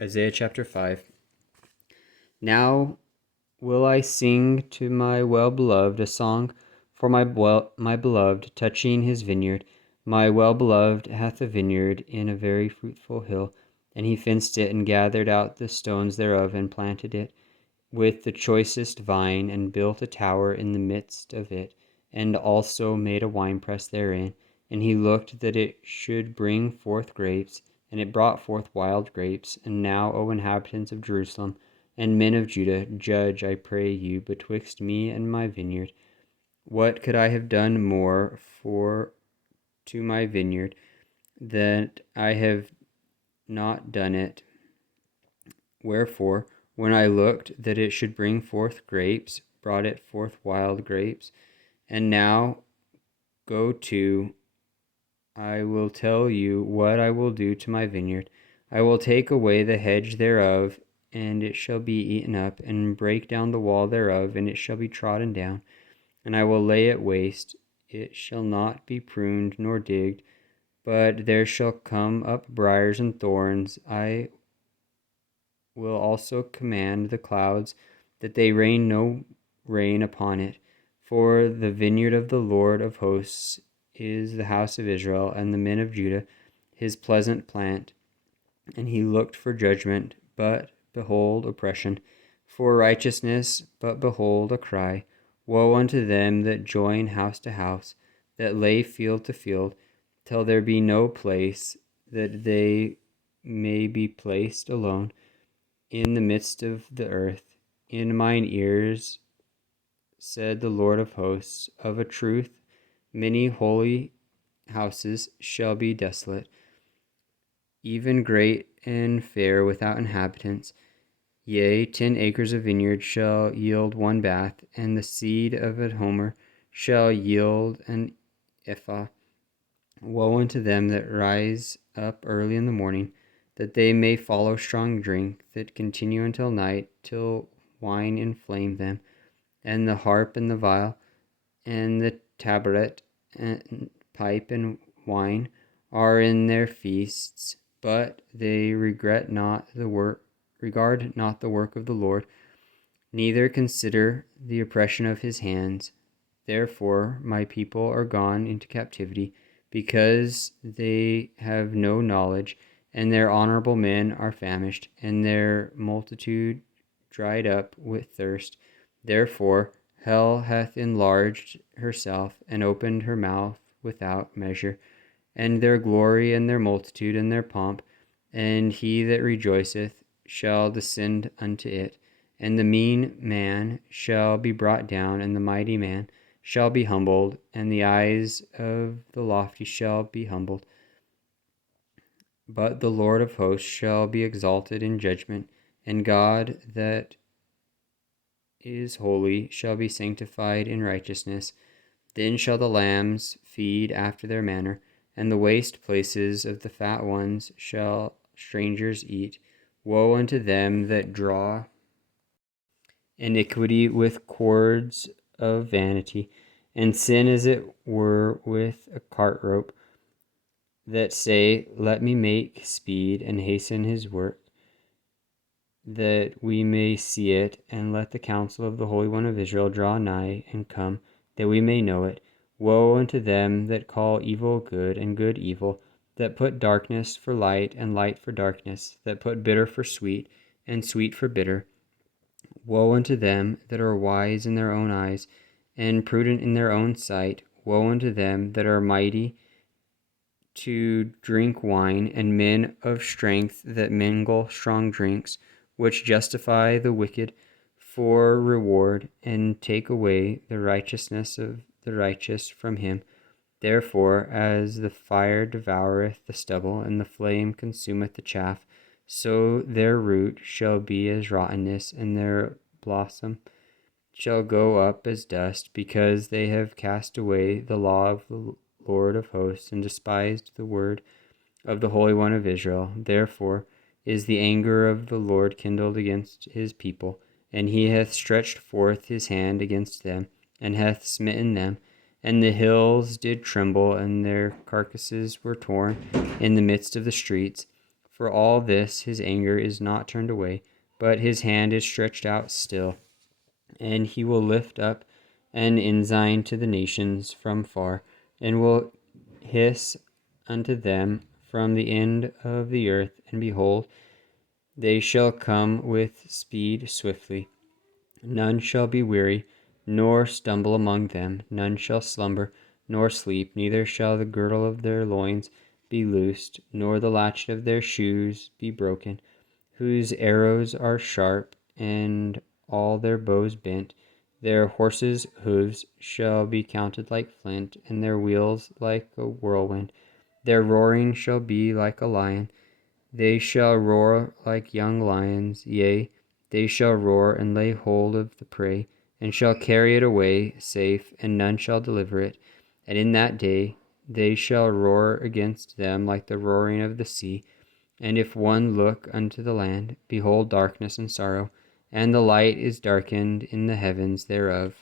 Isaiah chapter 5. Now will I sing to my well-beloved a song for my beloved touching his vineyard. My well-beloved hath a vineyard in a very fruitful hill, and he fenced it and gathered out the stones thereof and planted it with the choicest vine and built a tower in the midst of it, and also made a winepress therein. And he looked that it should bring forth grapes, and it brought forth wild grapes. And now, O inhabitants of Jerusalem, and men of Judah, judge, I pray you, betwixt me and my vineyard. What could I have done more to my vineyard, that I have not done it? Wherefore, when I looked that it should bring forth grapes, brought it forth wild grapes. And now go to, I will tell you what I will do to my vineyard. I will take away the hedge thereof, and it shall be eaten up, and break down the wall thereof, and it shall be trodden down. And I will lay it waste, it shall not be pruned nor digged, but there shall come up briars and thorns. I will also command the clouds that they rain no rain upon it. For the vineyard of the Lord of hosts is the house of Israel, and the men of Judah his pleasant plant. And he looked for judgment, but behold oppression, for righteousness, but behold a cry. Woe unto them that join house to house, that lay field to field, till there be no place, that they may be placed alone in the midst of the earth. In mine ears, said the Lord of hosts, of a truth, many holy houses shall be desolate, even great and fair without inhabitants. Yea, 10 acres of vineyard shall yield one bath, and the seed of a homer shall yield an ephah. Woe unto them that rise up early in the morning, that they may follow strong drink, that continue until night, till wine inflame them, and the harp and the viol, and the tabret, and pipe and wine are in their feasts, but they regard not the work of the Lord, neither consider the oppression of his hands. Therefore my people are gone into captivity, because they have no knowledge, and their honorable men are famished, and their multitude dried up with thirst. Therefore hell hath enlarged herself, and opened her mouth without measure, and their glory, and their multitude, and their pomp, and he that rejoiceth shall descend unto it. And the mean man shall be brought down, and the mighty man shall be humbled, and the eyes of the lofty shall be humbled. But the Lord of hosts shall be exalted in judgment, and God that is holy shall be sanctified in righteousness. Then shall the lambs feed after their manner, and the waste places of the fat ones shall strangers eat. Woe unto them that draw iniquity with cords of vanity, and sin as it were with a cart rope, that say, Let me make speed and hasten his work, that we may see it, and let the counsel of the Holy One of Israel draw nigh and come, that we may know it. Woe unto them that call evil good and good evil, that put darkness for light and light for darkness, that put bitter for sweet and sweet for bitter. Woe unto them that are wise in their own eyes, and prudent in their own sight. Woe unto them that are mighty to drink wine, and men of strength that mingle strong drinks, which justify the wicked for reward, and take away the righteousness of the righteous from him. Therefore, as the fire devoureth the stubble, and the flame consumeth the chaff, so their root shall be as rottenness, and their blossom shall go up as dust, because they have cast away the law of the Lord of hosts, and despised the word of the Holy One of Israel. Therefore is the anger of the Lord kindled against his people, and he hath stretched forth his hand against them, and hath smitten them. And the hills did tremble, and their carcasses were torn in the midst of the streets. For all this his anger is not turned away, but his hand is stretched out still. And he will lift up an ensign to the nations from far, and will hiss unto them from the end of the earth. And behold, they shall come with speed swiftly. None shall be weary, nor stumble among them. None shall slumber, nor sleep. Neither shall the girdle of their loins be loosed, nor the latchet of their shoes be broken. Whose arrows are sharp, and all their bows bent. Their horses' hoofs shall be counted like flint, and their wheels like a whirlwind. Their roaring shall be like a lion. They shall roar like young lions, yea, they shall roar and lay hold of the prey, and shall carry it away safe, and none shall deliver it. And in that day they shall roar against them like the roaring of the sea. And if one look unto the land, behold darkness and sorrow, and the light is darkened in the heavens thereof.